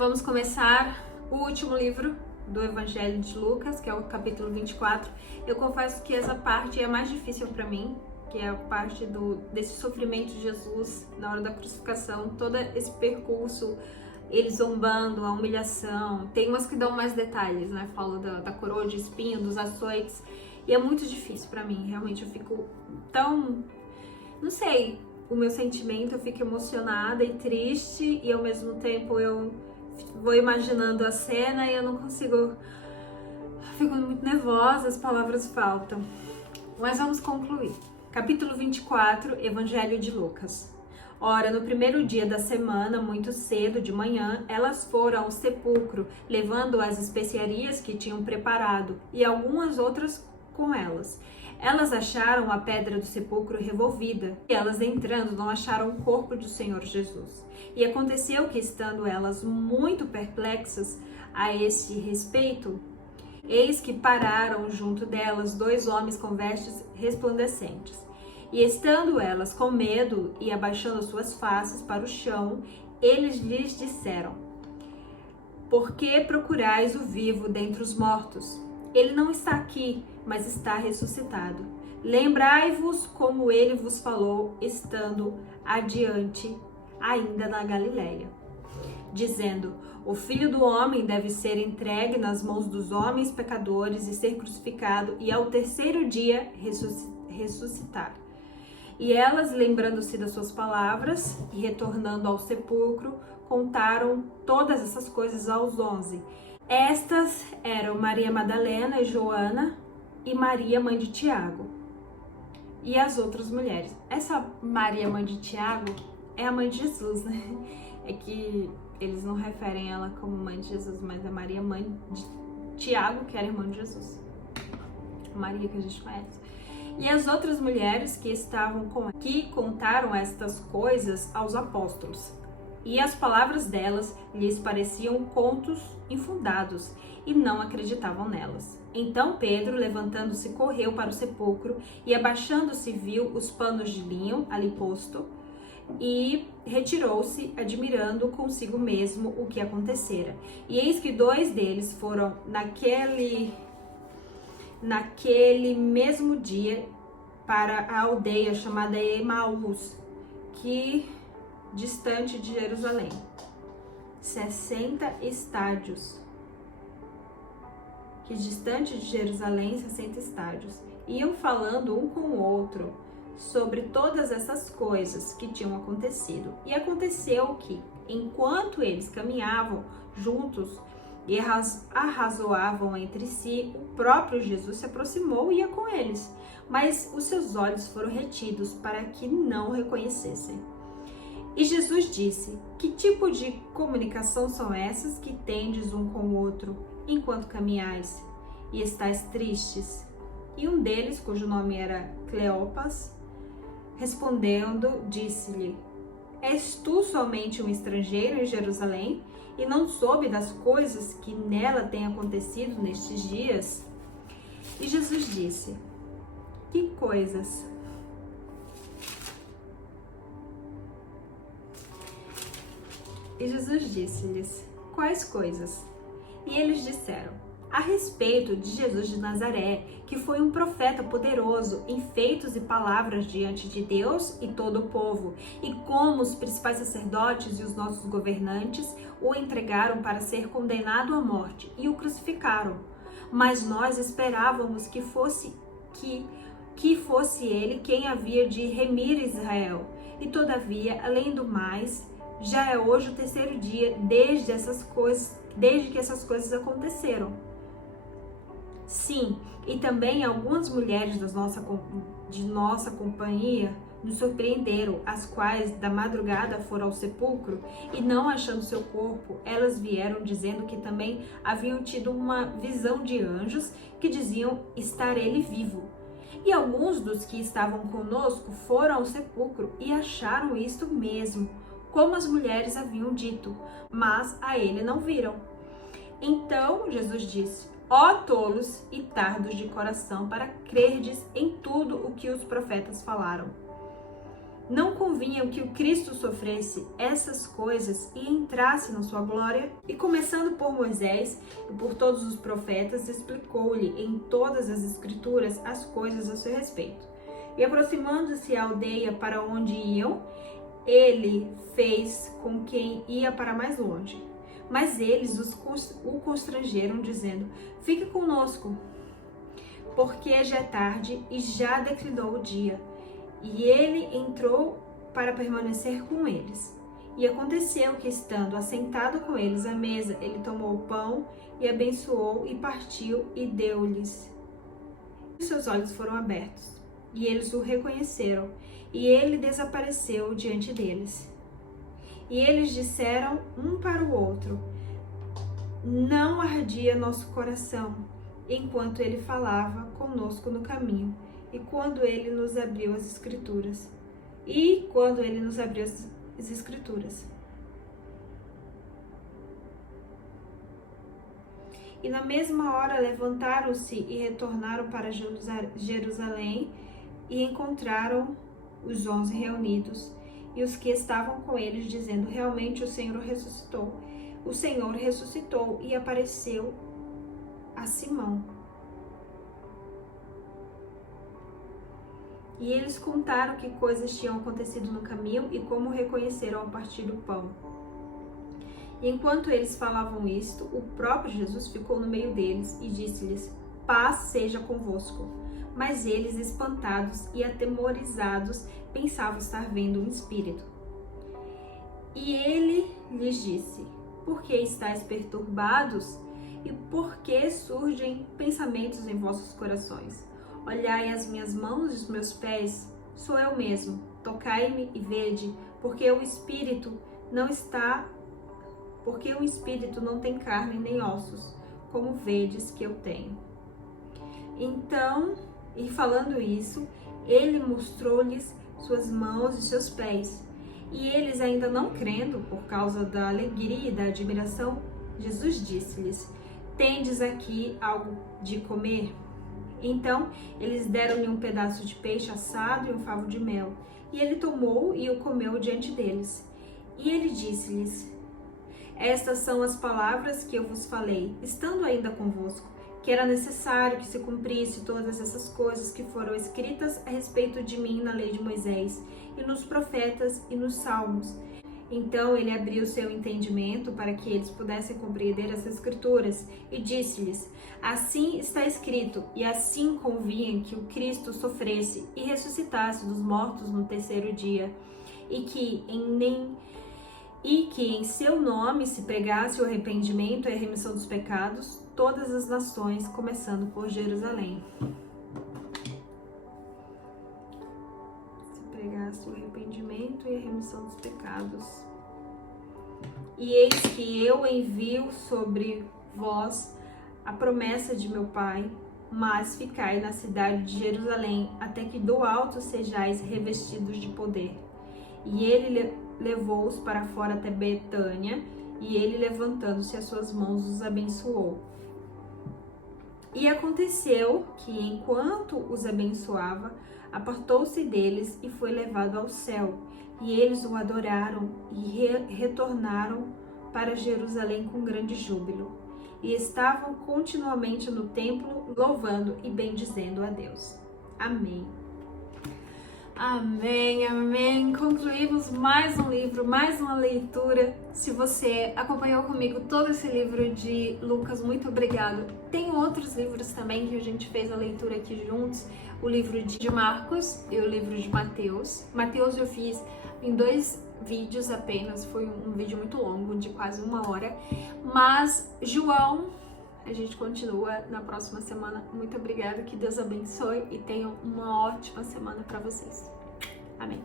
Vamos começar o último livro do Evangelho de Lucas, que é o capítulo 24. Eu confesso que essa parte é a mais difícil para mim, que é a parte desse sofrimento de Jesus na hora da crucificação, todo esse percurso, ele zombando, a humilhação. Tem umas que dão mais detalhes, né? Falo da coroa de espinho, dos açoites, e é muito difícil para mim, realmente. Eu fico tão, não sei, o meu sentimento, eu fico emocionada e triste, e ao mesmo tempo eu vou imaginando a cena e eu não consigo, fico muito nervosa, as palavras faltam. Mas vamos concluir. Capítulo 24, Evangelho de Lucas. Ora, no primeiro dia da semana, muito cedo de manhã, elas foram ao sepulcro, levando as especiarias que tinham preparado e algumas outras com elas. Elas acharam a pedra do sepulcro revolvida, e elas entrando não acharam o corpo do Senhor Jesus. E aconteceu que, estando elas muito perplexas a esse respeito, eis que pararam junto delas 2 homens com vestes resplandecentes. E estando elas com medo e abaixando suas faces para o chão, eles lhes disseram: Por que procurais o vivo dentre os mortos? Ele não está aqui, mas está ressuscitado. Lembrai-vos como ele vos falou, estando adiante, ainda na Galileia, dizendo: O Filho do Homem deve ser entregue nas mãos dos homens pecadores e ser crucificado, e ao terceiro dia ressuscitar. E elas, lembrando-se das suas palavras e retornando ao sepulcro, contaram todas essas coisas aos 11. Estas eram Maria Madalena e Joana e Maria, mãe de Tiago, e as outras mulheres. Essa Maria, mãe de Tiago, é a mãe de Jesus, né? É que eles não referem ela como mãe de Jesus, mas é Maria, mãe de Tiago, que era irmã de Jesus. Maria que a gente conhece. E as outras mulheres que estavam aqui contaram estas coisas aos apóstolos. E as palavras delas lhes pareciam contos infundados, e não acreditavam nelas. Então Pedro, levantando-se, correu para o sepulcro, e abaixando-se viu os panos de linho ali posto, e retirou-se, admirando consigo mesmo o que acontecera. E eis que 2 deles foram naquele mesmo dia para a aldeia chamada Emaús, que distante de Jerusalém, 60 estádios. Iam falando um com o outro sobre todas essas coisas que tinham acontecido. E aconteceu que, enquanto eles caminhavam juntos e arrazoavam entre si, o próprio Jesus se aproximou e ia com eles, mas os seus olhos foram retidos para que não o reconhecessem. E Jesus disse: Que tipo de comunicação são essas que tendes um com o outro, enquanto caminhais e estáis tristes? E um deles, cujo nome era Cleopas, respondendo, disse-lhe: És tu somente um estrangeiro em Jerusalém, e não soube das coisas que nela têm acontecido nestes dias? E Jesus disse: Que coisas? E Jesus disse-lhes: Quais coisas? E eles disseram: A respeito de Jesus de Nazaré, que foi um profeta poderoso em feitos e palavras diante de Deus e todo o povo, e como os principais sacerdotes e os nossos governantes o entregaram para ser condenado à morte e o crucificaram. Mas nós esperávamos que fosse ele quem havia de remir Israel. E todavia, além do mais, já é hoje o terceiro dia desde que essas coisas aconteceram. Sim, e também algumas mulheres de nossa companhia nos surpreenderam, as quais da madrugada foram ao sepulcro e, não achando seu corpo, elas vieram dizendo que também haviam tido uma visão de anjos que diziam estar ele vivo. E alguns dos que estavam conosco foram ao sepulcro e acharam isto mesmo, como as mulheres haviam dito, mas a ele não viram. Então Jesus disse: Ó tolos e tardos de coração, para crerdes em tudo o que os profetas falaram. Não convinha que o Cristo sofresse essas coisas e entrasse na sua glória? E começando por Moisés e por todos os profetas, explicou-lhe em todas as Escrituras as coisas a seu respeito. E aproximando-se à aldeia para onde iam, ele fez com quem ia para mais longe. Mas eles o constrangeram, dizendo: fique conosco, porque já é tarde e já declinou o dia. E ele entrou para permanecer com eles. E aconteceu que, estando assentado com eles à mesa, ele tomou o pão e abençoou e partiu e deu-lhes. E seus olhos foram abertos, e eles o reconheceram, e ele desapareceu diante deles. E eles disseram um para o outro: não ardia nosso coração enquanto ele falava conosco no caminho, e quando ele nos abriu as Escrituras. E na mesma hora levantaram-se e retornaram para Jerusalém e encontraram os 11 reunidos e os que estavam com eles, dizendo: realmente o Senhor ressuscitou. O Senhor ressuscitou e apareceu a Simão. E eles contaram que coisas tinham acontecido no caminho e como reconheceram ao partir do pão. E enquanto eles falavam isto, o próprio Jesus ficou no meio deles e disse-lhes: paz seja convosco. Mas eles, espantados e atemorizados, pensavam estar vendo um espírito. E ele lhes disse: por que estáis perturbados? E por que surgem pensamentos em vossos corações? Olhai as minhas mãos e os meus pés, sou eu mesmo. Tocai-me e vede, porque o espírito não tem carne nem ossos, como vedes que eu tenho. Então, e falando isso, ele mostrou-lhes suas mãos e seus pés. E eles, ainda não crendo, por causa da alegria e da admiração, Jesus disse-lhes: tendes aqui algo de comer? Então eles deram-lhe um pedaço de peixe assado e um favo de mel. E ele tomou e o comeu diante deles. E ele disse-lhes: estas são as palavras que eu vos falei, estando ainda convosco, que era necessário que se cumprisse todas essas coisas que foram escritas a respeito de mim na lei de Moisés, e nos profetas e nos salmos. Então ele abriu seu entendimento para que eles pudessem compreender as Escrituras e disse-lhes: assim está escrito, e assim convinha que o Cristo sofresse e ressuscitasse dos mortos no terceiro dia, e que em seu nome se pregasse o arrependimento e a remissão dos pecados, todas as nações, começando por Jerusalém. Pregasse o arrependimento e a remissão dos pecados. E eis que eu envio sobre vós a promessa de meu Pai, mas ficai na cidade de Jerusalém, até que do alto sejais revestidos de poder. E ele levou-os para fora até Betânia, e ele, levantando-se as suas mãos, os abençoou. E aconteceu que, enquanto os abençoava, apartou-se deles e foi levado ao céu. E eles o adoraram e retornaram para Jerusalém com grande júbilo. E estavam continuamente no templo, louvando e bendizendo a Deus. Amém. Amém, amém. Concluímos mais um livro, mais uma leitura. Se você acompanhou comigo todo esse livro de Lucas, muito obrigado. Tem outros livros também que a gente fez a leitura aqui juntos. O livro de Marcos e o livro de Mateus. Mateus eu fiz em 2 vídeos apenas, foi um vídeo muito longo, de quase 1 hora. Mas João, a gente continua na próxima semana. Muito obrigada, que Deus abençoe e tenham uma ótima semana para vocês. Amém.